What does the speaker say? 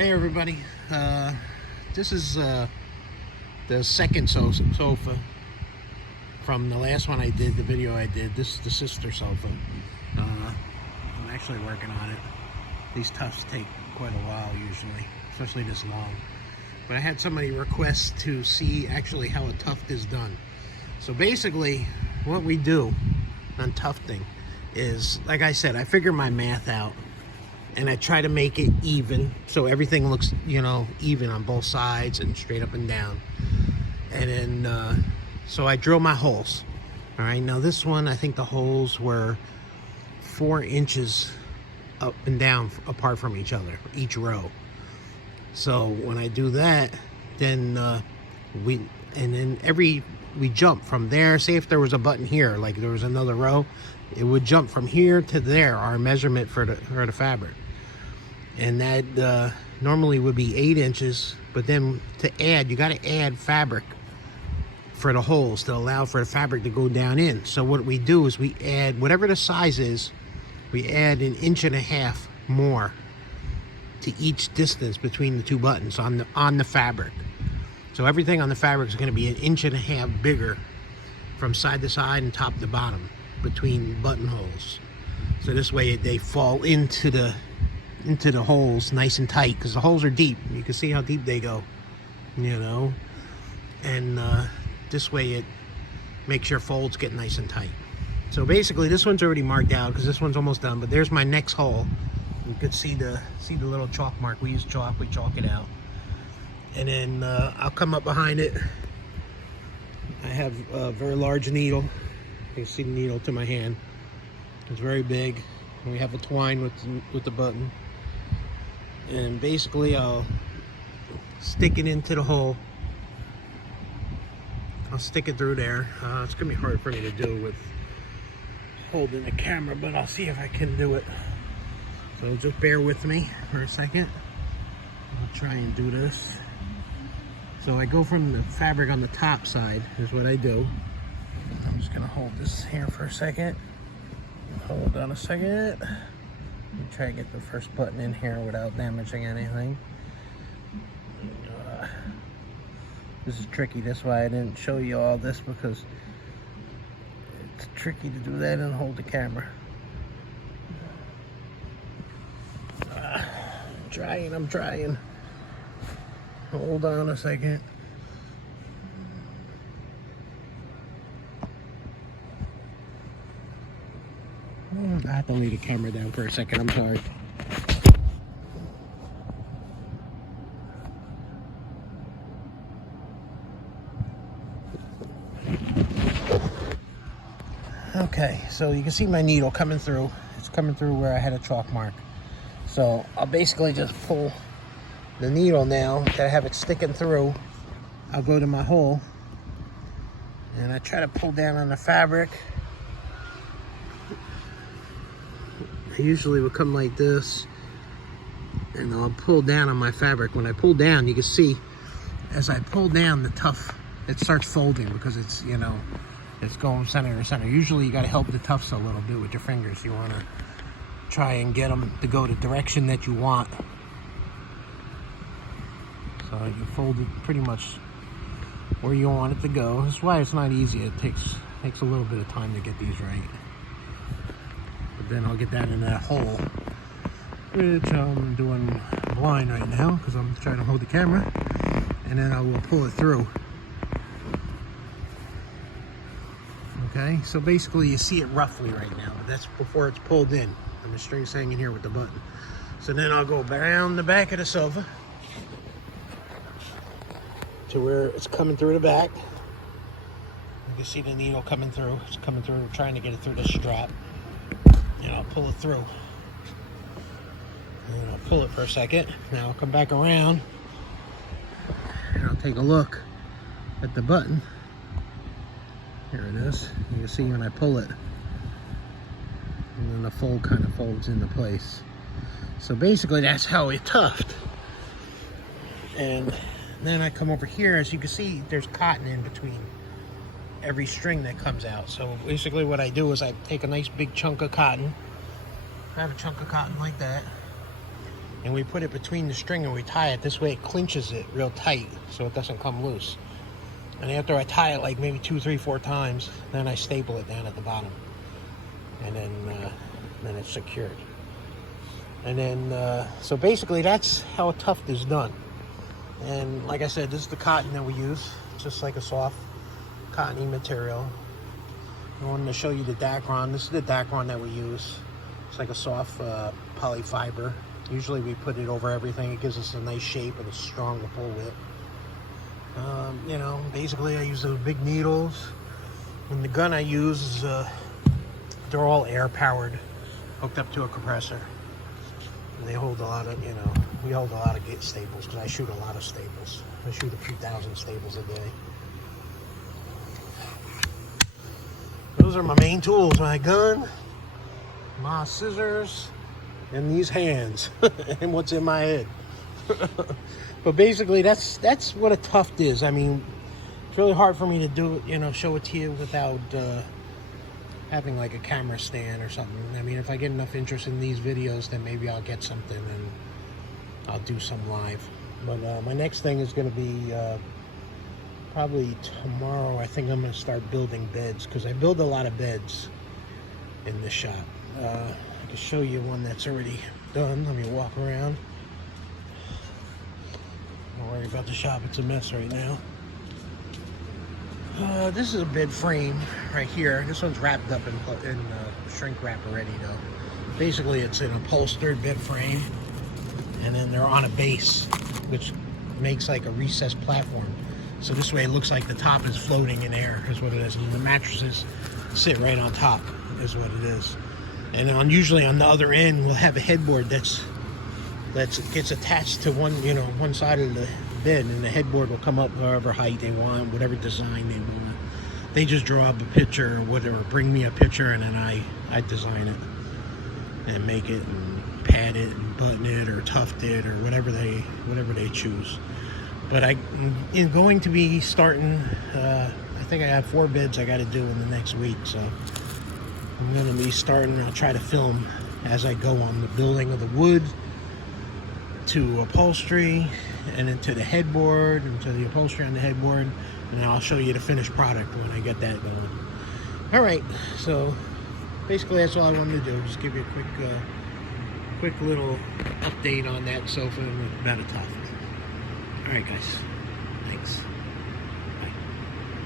Hey everybody, this is the second sofa from the last one I did, the video I did. This is the sister sofa. I'm actually working on it. These tufts take quite a while usually, especially this long. But I had somebody request to see actually how a tuft is done. So basically what we do on tufting is, like I said, I figure my math out. And I try to make it even, so everything looks, even on both sides and straight up and down. And then, so I drill my holes. All right, now this one, I think the holes were 4 inches up and down apart from each other, each row. So when I do that, then we jump from there. Say if there was a button here, like there was another row, it would jump from here to there, our measurement for the fabric. And that normally would be 8 inches, but then to add, you got to add fabric for the holes to allow for the fabric to go down in. So what we do is we add, whatever the size is, we add 1.5 inches more to each distance between the two buttons on the fabric. So everything on the fabric is going to be 1.5 inches bigger from side to side and top to bottom between buttonholes. So this way they fall into the holes nice and tight, because the holes are deep. You can see how deep they go, and this way it makes your folds get nice and tight. So basically this one's already marked out because this one's almost done, but there's my next hole. You can see the little chalk mark. We use chalk, we chalk it out, and then I'll come up behind it. I have a very large needle. You can see the needle to my hand. It's very big. And we have a twine with the button. And basically I'll stick it into the hole. I'll stick it through there. It's gonna be hard for me to do with holding the camera, but I'll see if I can do it. So just bear with me for a second. I'll try and do this. So I go from the fabric on the top side, is what I do. I'm just gonna hold this here for a second. Hold on a second. Try to get the first button in here without damaging anything. This is tricky. That's why I didn't show you all this, because it's tricky to do that and hold the camera. I'm trying. Hold on a second. I have to leave the camera down for a second, I'm sorry. Okay, so you can see my needle coming through. It's coming through where I had a chalk mark. So I'll basically just pull the needle now that I have it sticking through. I'll go to my hole and I try to pull down on the fabric. I usually would come like this and I'll pull down on my fabric. When I pull down, you can see as I pull down the tuft, it starts folding because it's, it's going center to center. Usually you got to help the tufts a little bit with your fingers. You want to try and get them to go the direction that you want. So you fold it pretty much where you want it to go. That's why it's not easy. It takes a little bit of time to get these right. Then I'll get that in that hole, which I'm doing blind right now because I'm trying to hold the camera, and then I will pull it through. Okay, so basically you see it roughly right now, but that's before it's pulled in and the string's hanging here with the button. So then I'll go around the back of the sofa to where it's coming through the back. You can see the needle coming through. It's coming through, trying to get it through the strap. And I'll pull it through. And I'll pull it for a second. Now I'll come back around and I'll take a look at the button. Here it is. You can see when I pull it, and then the fold kind of folds into place. So basically that's how it tuft. And then I come over here. As you can see, there's cotton in between every string that comes out. So basically what I do is I take a nice big chunk of cotton. I have a chunk of cotton like that. and we put it between the string and we tie it. This way it clinches it real tight so it doesn't come loose. And after I tie it like maybe 2, 3, 4 times, then I staple it down at the bottom. And then it's secured. And then, so basically that's how a tuft is done. And like I said, this is the cotton that we use, just like a soft cottony material. I wanted to show you the Dacron. This is the Dacron that we use. It's like a soft poly fiber. Usually we put it over everything. It gives us a nice shape and a strong pull width. You know, basically I use those big needles. And the gun I use is, they're all air powered, hooked up to a compressor. And they hold a lot of, you know, we hold a lot of staples because I shoot a lot of staples. I shoot a few thousand staples a day. Those are my main tools: my gun, my scissors, and these hands, and what's in my head. But basically, that's what a tuft is. I mean, it's really hard for me to do it, you know, show it to you without having like a camera stand or something. I mean, if I get enough interest in these videos, then maybe I'll get something and I'll do some live. But my next thing is going to be probably tomorrow. I think I'm going to start building beds, because I build a lot of beds in the shop. I can show you one that's already done. Let me walk around. Don't worry about the shop, it's a mess right now. This is a bed frame right here. This one's wrapped up in shrink wrap already though. Basically it's an upholstered bed frame, and then they're on a base which makes like a recessed platform. So this way it looks like the top is floating in air, is what it is. And the mattresses sit right on top, is what it is. And usually on the other end we'll have a headboard that gets attached to one side of the bed, and the headboard will come up however height they want, whatever design they want. They just draw up a picture or whatever, bring me a picture, and then I design it and make it and pad it and button it or tuft it or whatever they choose. But I'm going to be starting, I think I have 4 beds I got to do in the next week, so I'm going to be starting. I'll try to film as I go on the building of the wood to upholstery, and then to the headboard, and to the upholstery on the headboard, and I'll show you the finished product when I get that going. Alright, so basically that's all I wanted to do, just give you a quick little update on that sofa and about a tuft. Alright guys, thanks.